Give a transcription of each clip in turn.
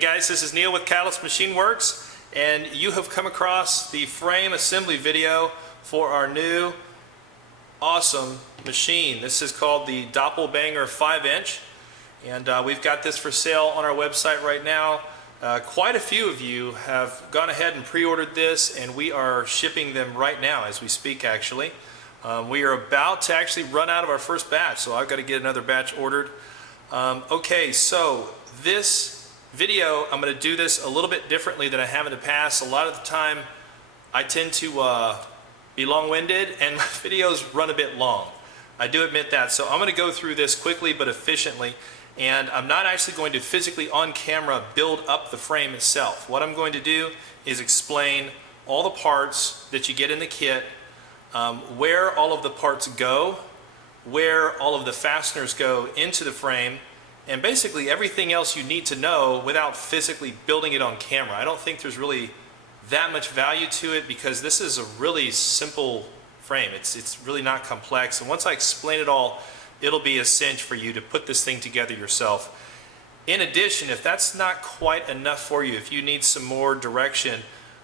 guys, this is Neil with Catalyst Machine Works, and you have come across the frame assembly video for our new awesome machine. This is called the Dopplebanger 5-inch, and we've got this for sale on our website right now. Quite a few of you have gone ahead and pre-ordered this, and we are shipping them right now as we speak actually. We are about to actually run out of our first batch, so I've got to get another batch ordered. Okay, so this video, I'm going to do this a little bit differently than I have in the past. A lot of the time I tend to be long-winded and my videos run a bit long. I do admit that. So I'm going to go through this quickly but efficiently, and I'm not actually going to physically on camera build up the frame itself. What I'm going to do is explain all the parts that you get in the kit, where all of the parts go, where all of the fasteners go into the frame, and basically everything else you need to know without physically building it on camera. I don't think there's really that much value to it because this is a really simple frame. It's really not complex, and once I explain it all, it'll be a cinch for you to put this thing together yourself. In addition, if that's not quite enough for you, if you need some more direction,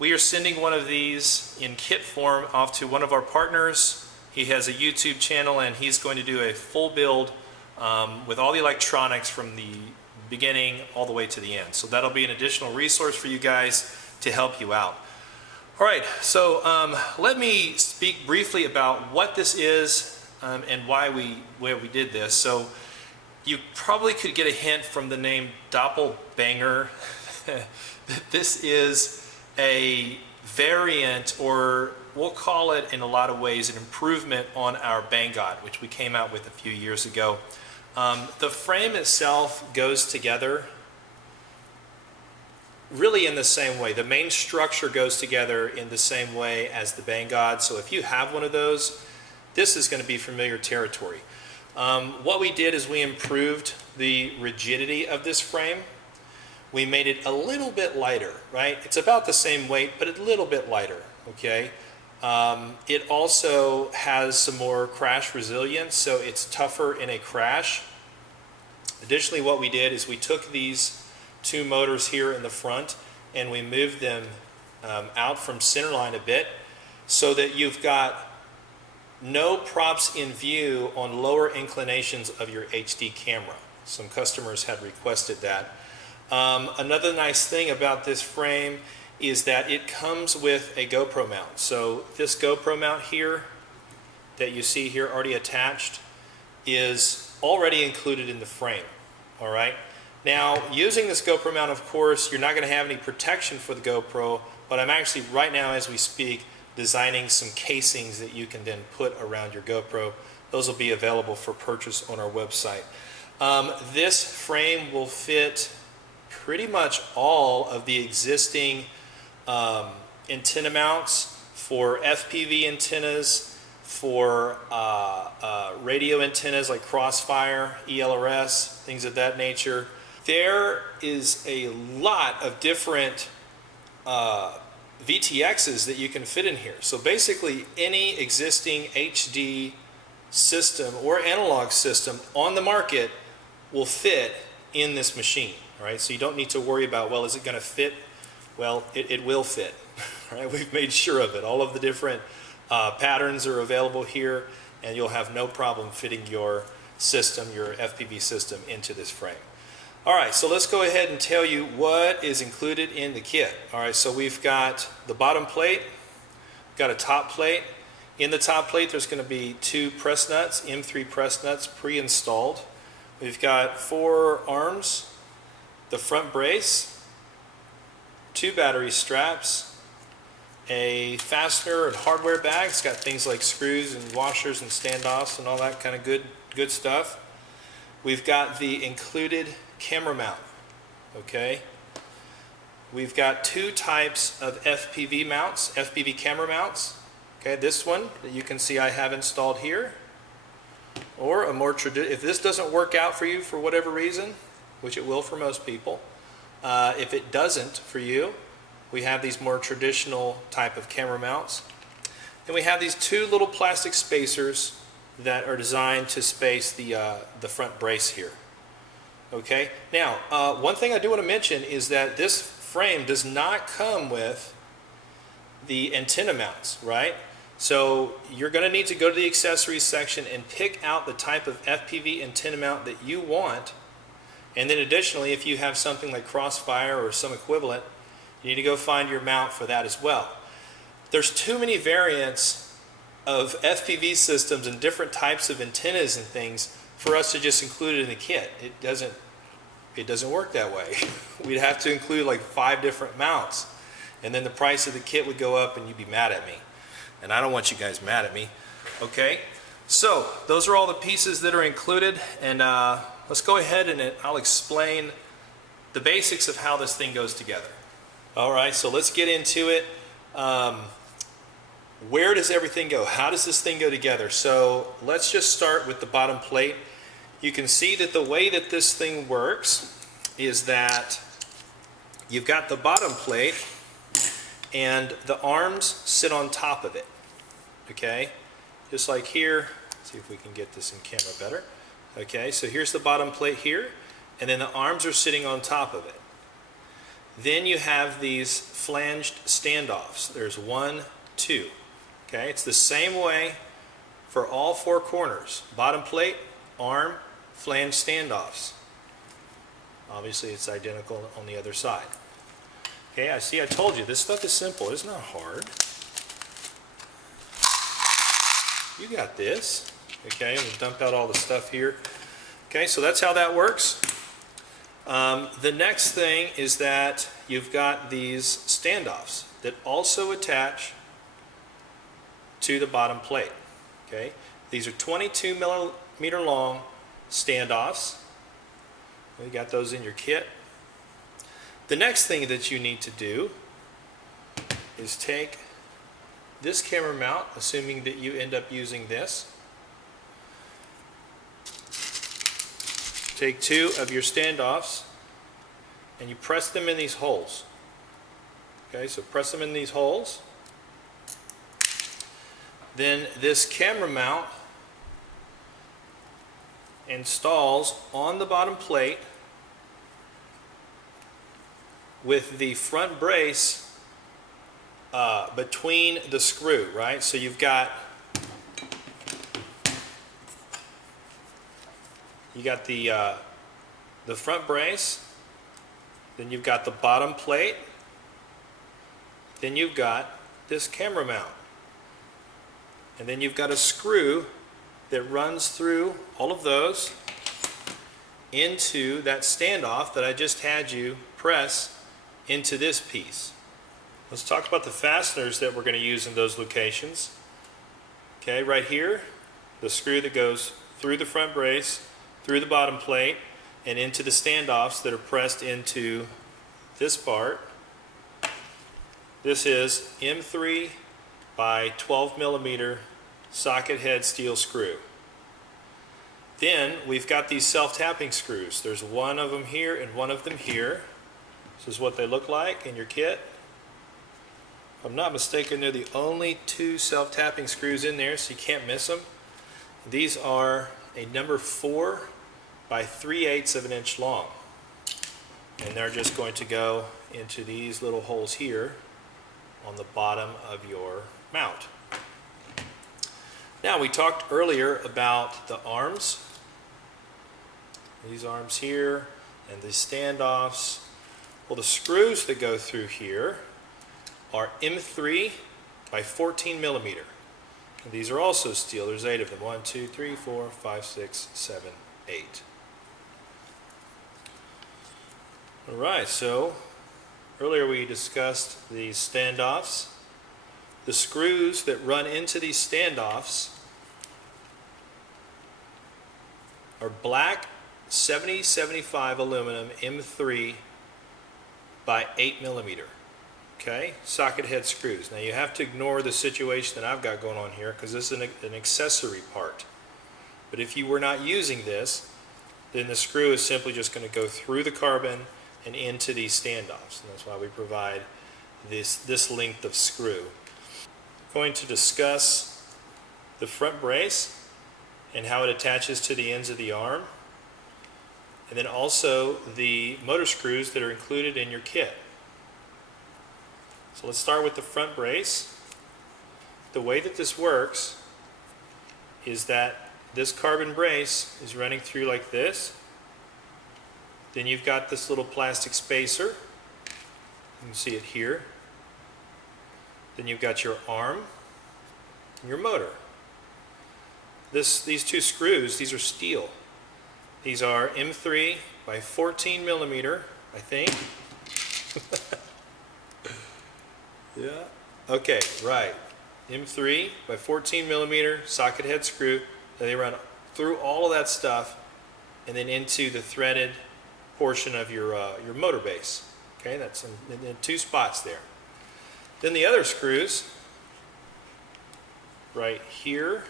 we are sending one of these in kit form off to one of our partners. He has a YouTube channel and he's going to do a full build with all the electronics from the beginning all the way to the end. So that'll be an additional resource for you guys to help you out. Alright, so let me speak briefly about what this is and why we did this. So you probably could get a hint from the name Dopplebanger that this is a variant, or we'll call it in a lot of ways an improvement on our Banggot, which we came out with a few years ago. The frame itself goes together really in the same way. The main structure goes together in the same way as the Banggot, so if you have one of those, this is going to be familiar territory. What we did is we improved the rigidity of this frame. We made it a little bit lighter, right? It's about the same weight, but a little bit lighter, okay? It also has some more crash resilience, so it's tougher in a crash. Additionally, what we did is we took these two motors here in the front and we moved them out from center line a bit so that you've got no props in view on lower inclinations of your HD camera. Some customers had requested that. Another nice thing about this frame is that it comes with a GoPro mount. So this GoPro mount here that you see here already attached is already included in the frame. All right. Now, using this GoPro mount, of course, you're not going to have any protection for the GoPro, but I'm actually right now as we speak designing some casings that you can then put around your GoPro. Those will be available for purchase on our website. This frame will fit pretty much all of the existing antenna mounts for FPV antennas, for radio antennas like Crossfire, ELRS, things of that nature. There is a lot of different VTXs that you can fit in here. So basically any existing HD system or analog system on the market will fit in this machine. Right? So you don't need to worry about, well, is it going to fit? Well, it will fit. Right? We've made sure of it. All of the different patterns are available here, and you'll have no problem fitting your system, your FPV system, into this frame. All right, so let's go ahead and tell you what is included in the kit. All right, so we've got the bottom plate, we've got a top plate. In the top plate, there's going to be two press nuts, M3 press nuts, pre-installed. We've got 4 arms, the front brace, 2 battery straps, a fastener and hardware bag. It's got things like screws and washers and standoffs and all that kind of good stuff. We've got the included camera mount, okay? We've got 2 types of FPV mounts, FPV camera mounts. Okay, this one that you can see I have installed here, or a more traditional, if this doesn't work out for you for whatever reason, which it will for most people, if it doesn't for you, we have these more traditional type of camera mounts. And we have these 2 little plastic spacers that are designed to space the front brace here. Okay, now one thing I do want to mention is that this frame does not come with the antenna mounts, right? So you're going to need to go to the accessories section and pick out the type of FPV antenna mount that you want. And then additionally, if you have something like Crossfire or some equivalent, you need to go find your mount for that as well. There's too many variants of FPV systems and different types of antennas and things for us to just include it in the kit. It doesn't work that way. We'd have to include like 5 different mounts, and then the price of the kit would go up and you'd be mad at me. And I don't want you guys mad at me. Okay, so those are all the pieces that are included, and let's go ahead and I'll explain the basics of how this thing goes together. All right, so let's get into it. Where does everything go? How does this thing go together? So let's just start with the bottom plate. You can see that the way that this thing works is that you've got the bottom plate and the arms sit on top of it. Okay, just like here. Let's see if we can get this in camera better. Okay, so here's the bottom plate here, and then the arms are sitting on top of it. Then you have these flanged standoffs. There's 1, 2. Okay, it's the same way for all 4 corners. Bottom plate, arm, flange standoffs. Obviously it's identical on the other side. Okay, I told you, this stuff is simple. It's not hard. You got this. Okay, I'm going to dump out all the stuff here. Okay, so that's how that works. The next thing is that you've got these standoffs that also attach to the bottom plate. Okay, these are 22 millimeter long standoffs. You got those in your kit. The next thing that you need to do is take this camera mount, assuming that you end up using this. Take 2 of your standoffs and you press them in these holes. Okay, so press them in these holes. Then this camera mount installs on the bottom plate with the front brace between the screw, right? So you've got the front brace, then you've got the bottom plate, then you've got this camera mount. And then you've got a screw that runs through all of those into that standoff that I just had you press into this piece. Let's talk about the fasteners that we're going to use in those locations. Okay, right here, the screw that goes through the front brace, through the bottom plate, and into the standoffs that are pressed into this part. This is M3 by 12 millimeter socket head steel screw. Then we've got these self-tapping screws. There's one of them here and one of them here. This is what they look like in your kit. If I'm not mistaken, they're the only 2 self-tapping screws in there, so you can't miss them. These are a number 4 by 3/8 of an inch long. And they're just going to go into these little holes here on the bottom of your mount. Now, we talked earlier about the arms. These arms here and the standoffs. Well, the screws that go through here are M3 by 14 millimeter. And these are also steel. There's 8 of them. 1, 2, 3, 4, 5, 6, 7, 8. All right, so earlier we discussed these standoffs. The screws that run into these standoffs are black 7075 aluminum M3 by 8 millimeter. Okay, socket head screws. Now you have to ignore the situation that I've got going on here because this is an accessory part. But if you were not using this, then the screw is simply just going to go through the carbon and into these standoffs. And that's why we provide this length of screw. Going to discuss the front brace and how it attaches to the ends of the arm. and then also the motor screws that are included in your kit. So let's start with the front brace. The way that this works is that this carbon brace is running through like this. Then you've got this little plastic spacer. You can see it here. Then you've got your arm and your motor. These two screws, these are steel. These are M3 by 14 millimeter, I think. Yeah. Okay, right. M3 by 14 millimeter socket head screw. They run through all of that stuff and then into the threaded portion of your motor base. Okay, that's in two spots there. Then the other screws, right here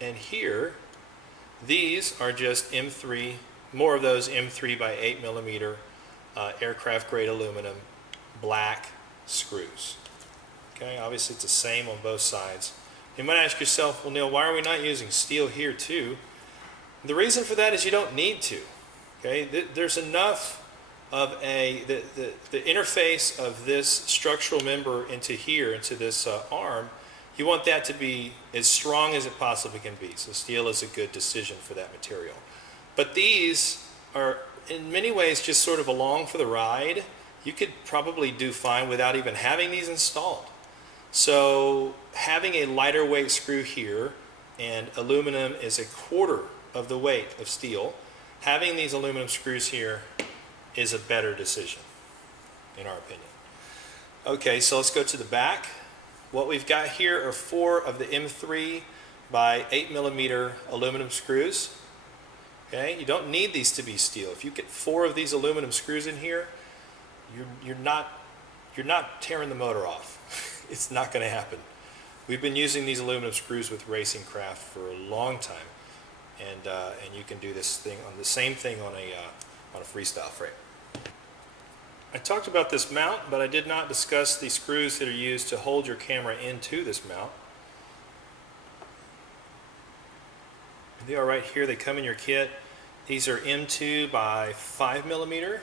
and here, these are just M3, more of those M3 by 8 millimeter aircraft grade aluminum black screws. Okay, obviously it's the same on both sides. You might ask yourself, well, Neil, why are we not using steel here too? The reason for that is you don't need to. Okay, there's enough of the interface of this structural member into here, into this arm. You want that to be as strong as it possibly can be. So steel is a good decision for that material. But these are in many ways just sort of along for the ride. You could probably do fine without even having these installed. So having a lighter weight screw here, and aluminum is a quarter of the weight of steel, having these aluminum screws here is a better decision, in our opinion. Okay, so let's go to the back. What we've got here are 4 of the M3 by 8 millimeter aluminum screws. Okay, you don't need these to be steel. If you get 4 of these aluminum screws in here, you're not tearing the motor off. It's not going to happen. We've been using these aluminum screws with racing craft for a long time, and you can do this thing on the same thing on a freestyle frame. I talked about this mount, but I did not discuss the screws that are used to hold your camera into this mount. They are right here. They come in your kit. These are M2 by 5 millimeter,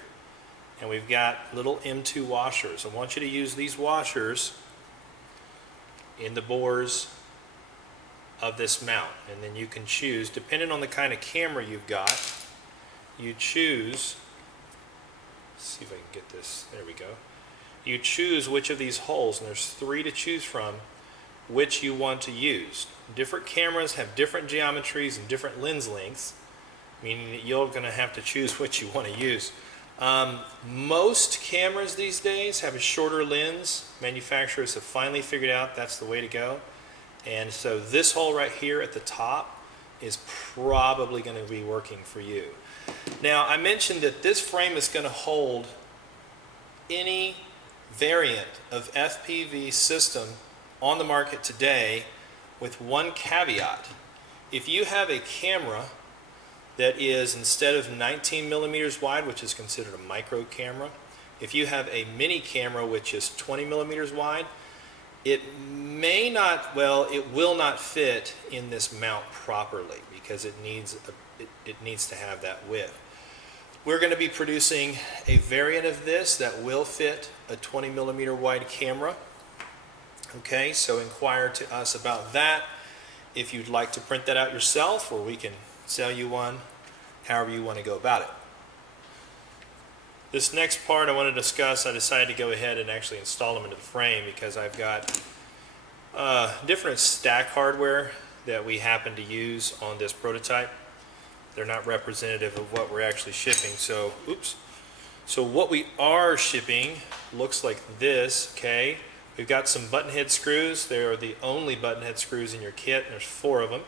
and we've got little M2 washers. I want you to use these washers in the bores of this mount, and then you can choose, depending on the kind of camera you've got, you choose, let's see if I can get this, there we go. You choose which of these holes, and there's 3 to choose from, which you want to use. Different cameras have different geometries and different lens lengths, meaning that you're going to have to choose which you want to use. Most cameras these days have a shorter lens. Manufacturers have finally figured out that's the way to go. And so this hole right here at the top is probably going to be working for you. Now, I mentioned that this frame is going to hold any variant of FPV system on the market today, with one caveat. If you have a camera that is, instead of 19 millimeters wide, which is considered a micro camera, if you have a mini camera which is 20 millimeters wide, it may not, well, it will not fit in this mount properly because it needs to have that width. We're going to be producing a variant of this that will fit a 20 millimeter wide camera. Okay, so inquire to us about that if you'd like to print that out yourself, or we can sell you one, however you want to go about it. This next part I want to discuss, I decided to go ahead and actually install them into the frame because I've got different stack hardware that we happen to use on this prototype. They're not representative of what we're actually shipping, so oops. So what we are shipping looks like this, okay? We've got some button head screws. They are the only button head screws in your kit. There's 4 of them,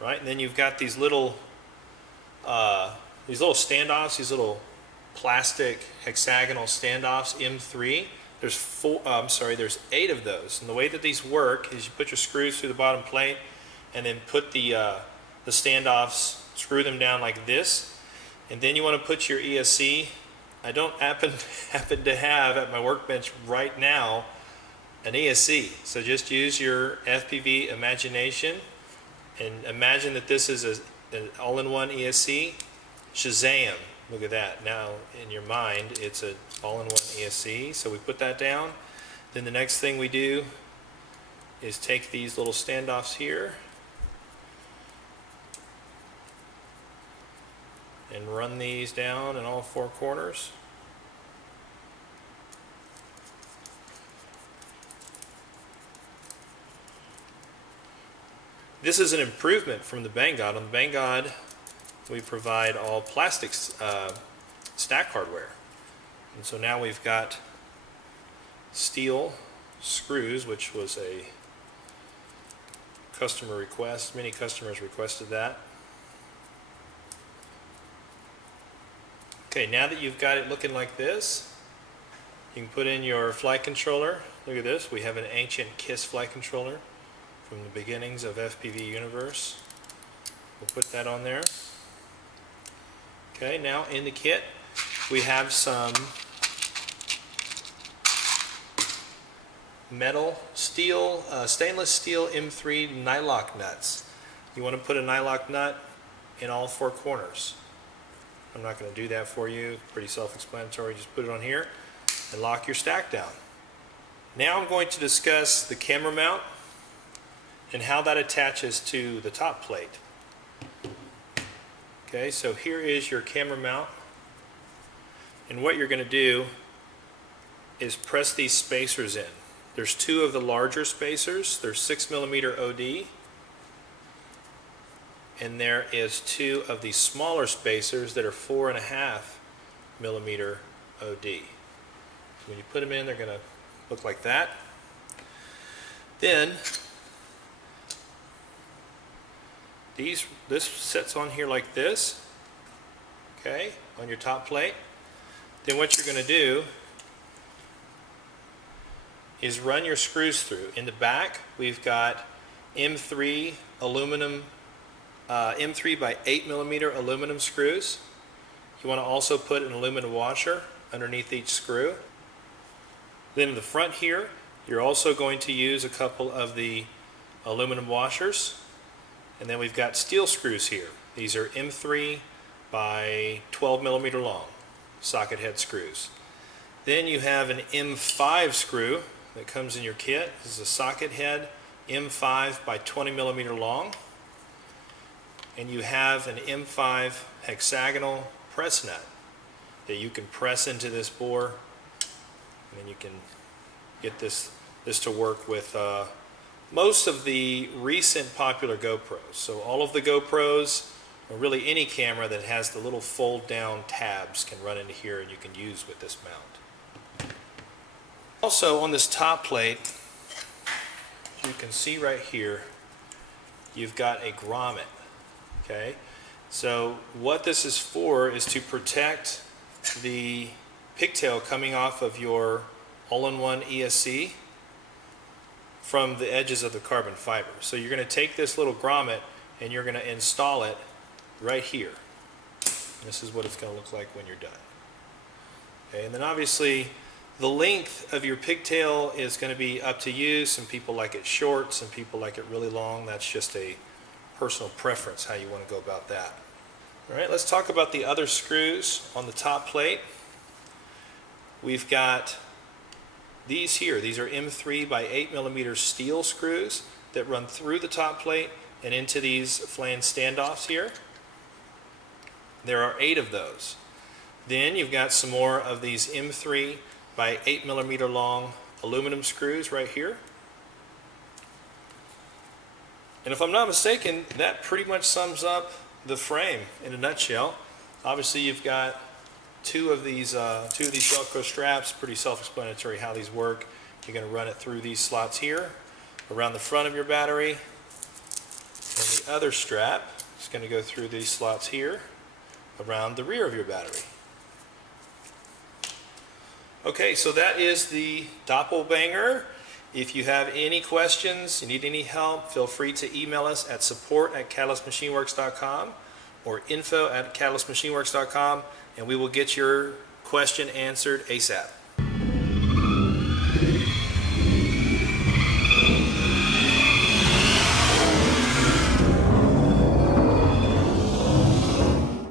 right? And then you've got these little standoffs, these little plastic hexagonal standoffs, M3. There's 8 of those. And the way that these work is you put your screws through the bottom plate, and then put the standoffs, screw them down like this, and then you want to put your ESC. I don't happen to have at my workbench right now an ESC, so just use your FPV imagination and imagine that this is an all-in-one ESC. Shazam! Look at that. Now in your mind it's an all-in-one ESC. So we put that down. Then the next thing we do is take these little standoffs here and run these down in all four corners. This is an improvement from the Banggood. On the Banggood, we provide all plastic stack hardware. And so now we've got steel screws, which was a customer request. Many customers requested that. Okay, now that you've got it looking like this, you can put in your flight controller. Look at this. We have an ancient KISS flight controller from the beginnings of FPV Universe. We'll put that on there. Okay, now in the kit we have some stainless steel M3 nylock nuts. You want to put a nylock nut in all four corners. I'm not going to do that for you. Pretty self-explanatory. Just put it on here and lock your stack down. Now I'm going to discuss the camera mount and how that attaches to the top plate. Okay, so here is your camera mount, and what you're going to do is press these spacers in. There's two of the larger spacers. There's 6mm OD, and there is two of the smaller spacers that are 4.5mm OD. When you put them in, they're going to look like that. Then this sits on here like this, okay, on your top plate. Then what you're going to do is run your screws through. In the back, we've got M3 aluminum, M3 by 8mm aluminum screws. You want to also put an aluminum washer underneath each screw. Then in the front here, you're also going to use a couple of the aluminum washers. And then we've got steel screws here. These are M3 by 12mm long socket head screws. Then you have an M5 screw that comes in your kit. This is a socket head M5 by 20mm long. And you have an M5 hexagonal press nut that you can press into this bore, and then you can get this to work with most of the recent popular GoPros. So all of the GoPros, or really any camera that has the little fold down tabs, can run into here and you can use with this mount. Also on this top plate, as you can see right here, you've got a grommet. Okay, so what this is for is to protect the pigtail coming off of your all-in-one ESC from the edges of the carbon fiber. So you're going to take this little grommet and you're going to install it right here. And this is what it's going to look like when you're done. Okay, and then obviously the length of your pigtail is going to be up to you. Some people like it short, some people like it really long. That's just a personal preference how you want to go about that. All right, let's talk about the other screws on the top plate. We've got these here. These are M3 by 8mm steel screws that run through the top plate and into these flange standoffs here. There are 8 of those. Then you've got some more of these M3 by 8mm long aluminum screws right here. And if I'm not mistaken, that pretty much sums up the frame in a nutshell. Obviously you've got two of these Velcro straps. Pretty self-explanatory how these work. You're going to run it through these slots here, around the front of your battery, and the other strap is going to go through these slots here, around the rear of your battery. Okay, so that is the Dopplebanger. If you have any questions, you need any help, feel free to email us at support@catalystmachineworks.com or info@catalystmachineworks.com, and we will get your question answered ASAP.